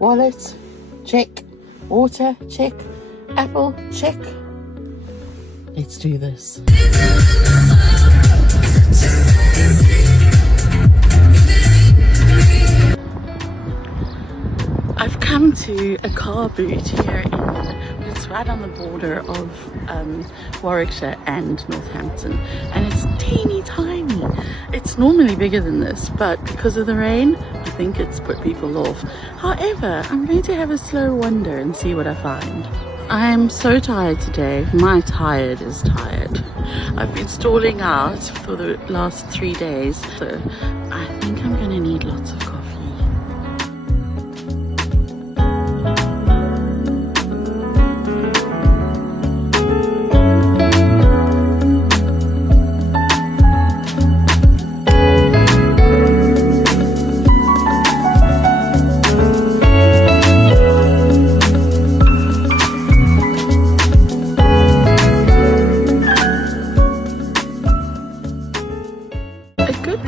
Wallet, check. Water, check. Apple, check. Let's do this. I've come to a car boot here it's right on the border of Warwickshire and Northampton, and it's teeny tiny. It's normally bigger than this, but because of the rain I think it's put people off. However, I'm going to have a slow wander and see what I find. I am so tired today. My tired is tired. I've been stalling out for the last 3 days, so I think I'm going to need lots of coffee.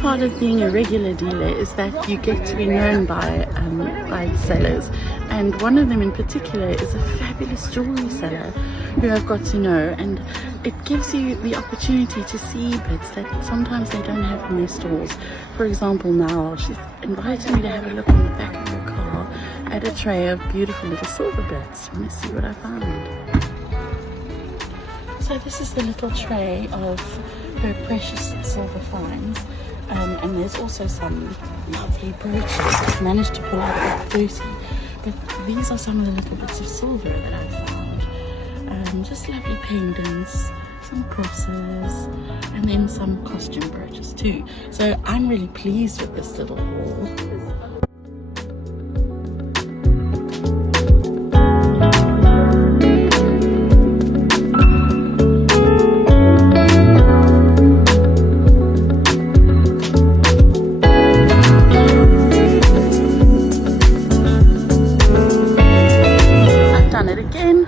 Part of being a regular dealer is that you get to be known by the sellers, and one of them in particular is a fabulous jewelry seller who I've got to know, and it gives you the opportunity to see bits that sometimes they don't have in their stores. For example, now she's invited me to have a look on the back of her car at a tray of beautiful little silver bits. I'm going to see what I found. So this is the little tray of her precious silver finds. And there's also some lovely brooches. I've managed to pull out about 30, but these are some of the little bits of silver that I've found. Just lovely pendants, some crosses, and then some costume brooches too. So I'm really pleased with this little haul.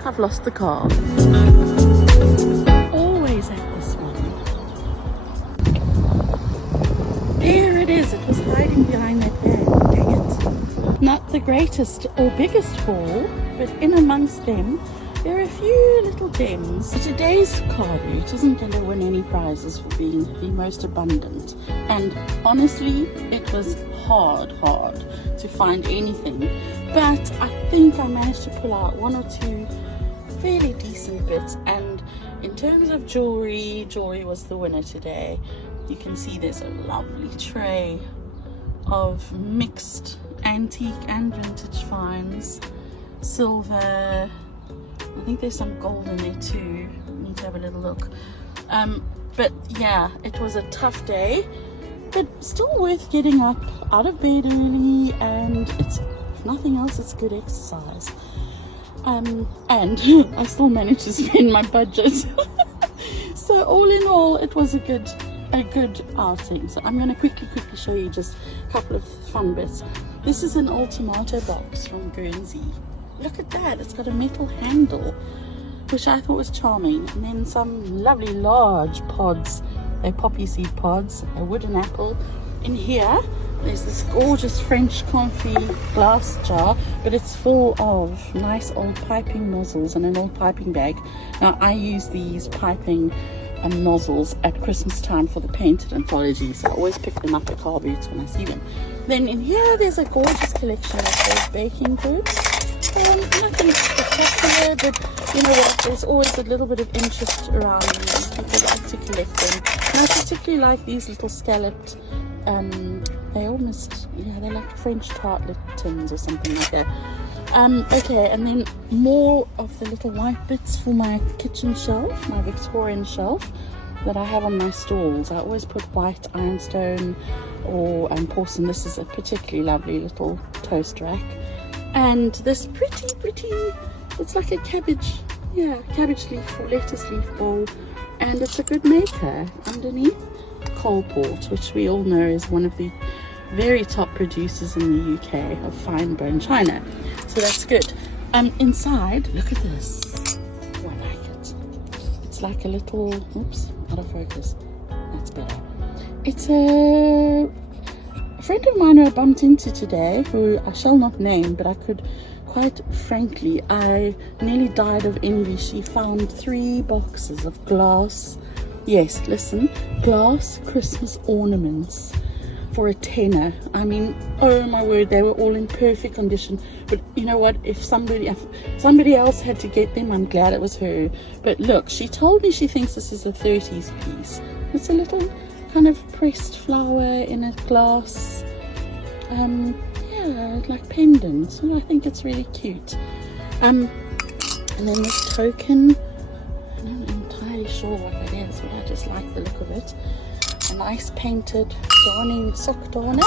I've lost the car. Always at this one. There it is. It was hiding behind that bag. Dang it. Not the greatest or biggest haul, but in amongst them, there are a few little gems. Today's car boot isn't going to win any prizes for being the most abundant. And honestly, it was hard to find anything. But I think I managed to pull out 1 or 2 fairly decent bits, and in terms of jewelry was the winner today. You can see there's a lovely tray of mixed antique and vintage finds, silver, I think there's some gold in there too. Need to have a little look. But yeah, it was a tough day, but still worth getting up out of bed early, and it's, if nothing else, it's good exercise. And I still managed to spend my budget. So all in all, it was a good outing. So I'm going to quickly show you just a couple of fun bits. This is an old tomato box from Guernsey. Look at that, it's got a metal handle, which I thought was charming. And then some lovely large pods, they're poppy seed pods, a wooden apple. In here, there's this gorgeous French comfy glass jar, but it's full of nice old piping nozzles and an old piping bag. Now, I use these piping nozzles at Christmas time for the painted anthology, so I always pick them up at car boots when I see them. Then in here, there's a gorgeous collection of those baking goods. Nothing spectacular, but you know what, there's always a little bit of interest around these. People like to collect them. And I particularly like these little scalloped, they almost, yeah, they're like French tartlet tins or something like that. Okay, and then more of the little white bits for my kitchen shelf, my Victorian shelf that I have on my stalls. I always put white ironstone or porcelain. This is a particularly lovely little toast rack. And this pretty, it's like a cabbage leaf or lettuce leaf bowl, and it's a good maker underneath. Coalport, which we all know is one of the very top producers in the UK of fine bone china, so that's good. Inside, look at this. Oh, I like it. It's like a little, oops, out of focus. That's better. It's a friend of mine who I bumped into today, who I shall not name, but I could quite frankly, I nearly died of envy. She found 3 boxes of glass, yes, listen, glass Christmas ornaments for a tenner. I mean, oh my word, they were all in perfect condition. But you know what, if somebody else had to get them, I'm glad it was her. But look, she told me she thinks this is a 30s piece. It's a little kind of pressed flower in a glass, yeah, like pendant. So I think it's really cute. And then this token, I'm not entirely sure what that is, but I just like the look of it. A nice painted darning sock darner.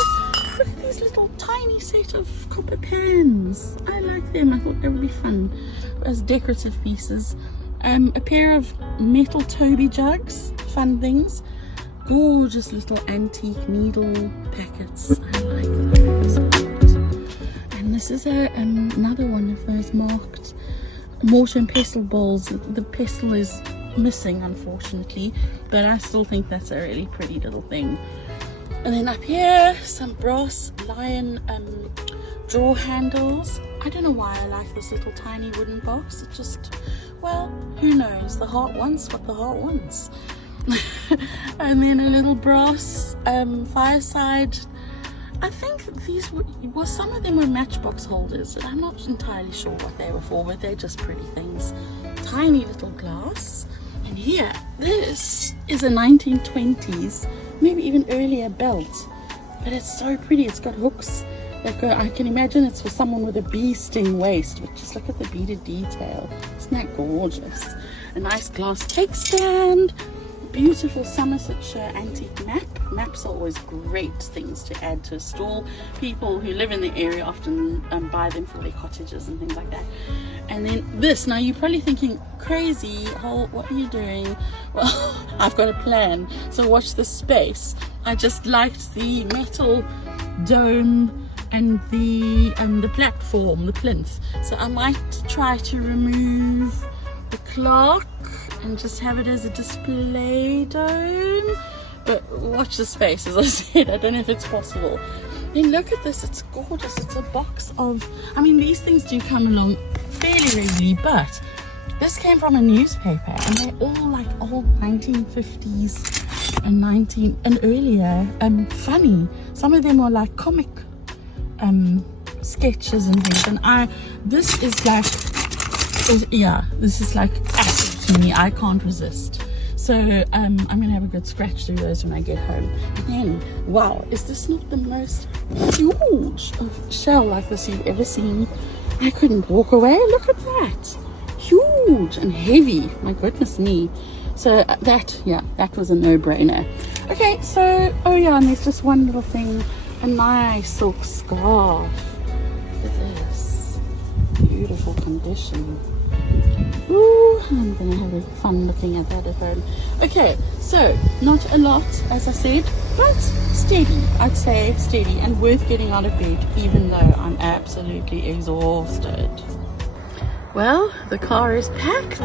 Look at these little tiny set of copper pans. I like them. I thought they would be fun as decorative pieces. A pair of metal Toby jugs, fun things. Gorgeous little antique needle packets. I like those. And this is another one of those marked mortar and pestle bowls. The pestle is missing, unfortunately, but I still think that's a really pretty little thing. And then up here, some brass lion drawer handles. I don't know why I like this little tiny wooden box. It just, well, who knows? The heart wants what the heart wants. And then a little brass fireside. I think these were some of them were matchbox holders, and I'm not entirely sure what they were for, but they're just pretty things. Tiny little glass. And here, this is a 1920s, maybe even earlier belt, but it's so pretty. It's got hooks that go, I can imagine it's for someone with a bee sting waist, but just look at the beaded detail. Isn't that gorgeous? A nice glass cake stand. Beautiful Somersetshire antique map. Maps are always great things to add to a stall. People who live in the area often buy them for their cottages and things like that. And then this, now you're probably thinking, crazy, what are you doing? Well, I've got a plan, so watch this space. I just liked the metal dome and the platform, the plinth. So I might try to remove the clock and just have it as a display dome. But watch the space, as I said. I don't know if it's possible. Then look at this, it's gorgeous. It's a box of, I mean, these things do come along fairly regularly, but this came from a newspaper, and they're all like old 1950s and earlier, funny. Some of them are like comic sketches and things, and this is like, yeah, this is like acid to me. I can't resist. So I'm gonna have a good scratch through those when I get home. And then, wow, is this not the most huge shell like this you've ever seen? I couldn't walk away. Look at that, huge and heavy. My goodness me. So that was a no-brainer. Okay, so oh yeah, and there's just one little thing, a nice silk scarf. Look at this, beautiful condition. Ooh, I'm gonna have fun looking at that at home. Okay, so not a lot, as I said, but steady. I'd say steady and worth getting out of bed, even though I'm absolutely exhausted. Well, the car is packed,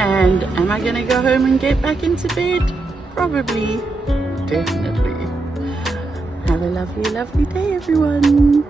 and am I gonna go home and get back into bed? Probably, definitely. Have a lovely, lovely day, everyone.